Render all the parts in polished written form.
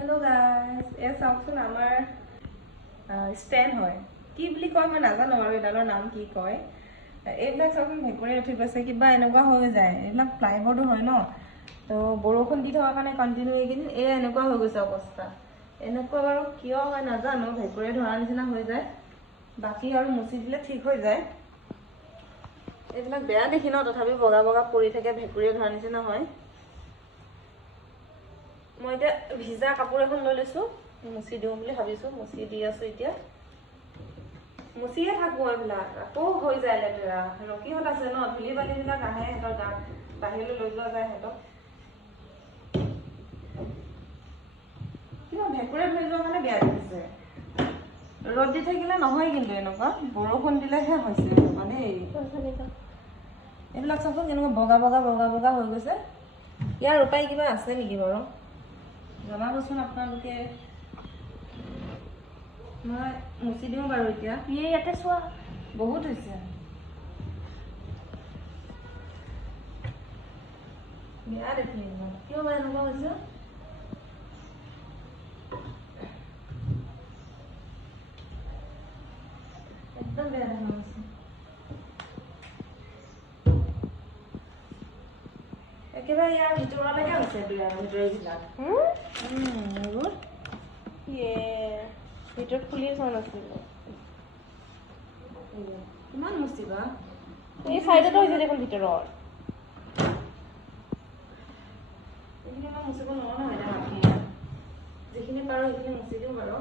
Hello guys, এয়া চাওকচোন আমাৰ ষ্টেণ্ড হয় কি বুলি কয় মই নাজানো আৰু এডালৰ নাম কি কয় এইবিলাক চাওকচোন ভেকুৰি উঠি গৈছে কিবা এনেকুৱা হৈ যায় এইবিলাক প্লাইবৰ্ডো হয় ন তো বৰষুণ দি থকাৰ কাৰণে কণ্টিনিউ এইকেইদিন এনেকুৱা হৈ গৈছে অৱস্থা এনেকুৱা বাৰু কিয় হয় নাজানো ভেকুৰি ধৰা নিচিনা হৈ যায় বাকী আৰু মুচি দিলে ঠিক হৈ যায় এইবিলাক বেয়া দেখি ন তথাপি বগা বগা পৰি থাকে ভেকুৰি ধৰা নিচিনা হয় মই এতিয়া ভিজা কাপোৰ এখন লৈ লৈছো মুচি দিওঁ বুলি ভাবিছো মুচি দি আছো এতিয়া মুচিয়ে থাকো এইবিলাক আকৌ হৈ যায় লেতেৰা ৰকিহঁত আছে ন ধূলি বালিবিলাক আহে সিহঁতৰ গাত বাহিৰলৈ লৈ যোৱা যায় সিহঁতক কিবা ভেকুৰে ধৰি যোৱা কাৰণে বেয়া দেখিছে ৰ'দ দি থাকিলে নহয় কিন্তু এনেকুৱা বৰষুণ দিলেহে হৈছে এনেকুৱা দেই এইবিলাক চাচোন কেনেকুৱা বগা বগা বগা বগা হৈ গৈছে ইয়াৰ উপায় কিবা আছে নেকি বাৰু জনাবচোন আপোনালোকে মই মুচি দিওঁ বাৰু এতিয়া ইয়াতে চোৱা বহুত হৈছে বেয়া দেখি কিয় বা এনেকুৱা হৈছে একদম বেয়া দেখা হৈছে একেবাৰে ইয়াৰ ভিতৰলৈকে হৈছে ভিতৰবিলাক এইবোৰ ভিতৰত খুলি চোৱা নাছিলো কিমান মুচিবা এই চাইডতো হৈছে দেখোন ভিতৰত এইখিনি মই মুচিব নোৱাৰো নহয় এতিয়া বাকী যিখিনি পাৰো সেইখিনি মুচি দিওঁ বাৰু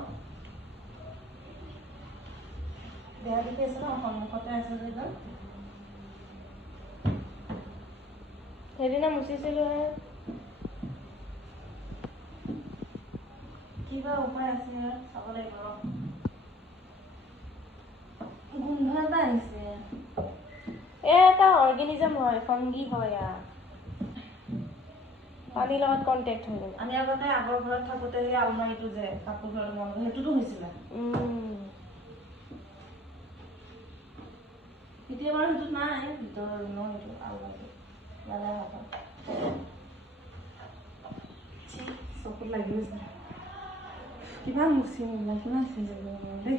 বেয়া দেখি আছে ন সন্মুখতে আছে যে সেইদিনা মুচিছিলো হে কিবা উপায় আছে চাব লাগিব গোন্ধ এটা আহিছে এটা অৰ্গেনিজম হয় ফাংগি হয় পানীৰ লগত কণ্টেক্ট হৈ গ'ল আমি আগতে আগৰ ঘৰত থাকোতে সেই আলমাৰিটো যে কাপোৰ ঘৰত সেইটোতো হৈছিলে এতিয়া বাৰু সেইটো নাই ভিতৰৰ ৰুমৰ সেইটো আলমাৰিটো লালে হাতত চকুত লাগি গৈছে কিমান মুচিম কিমান চিন্তা কৰিব দেই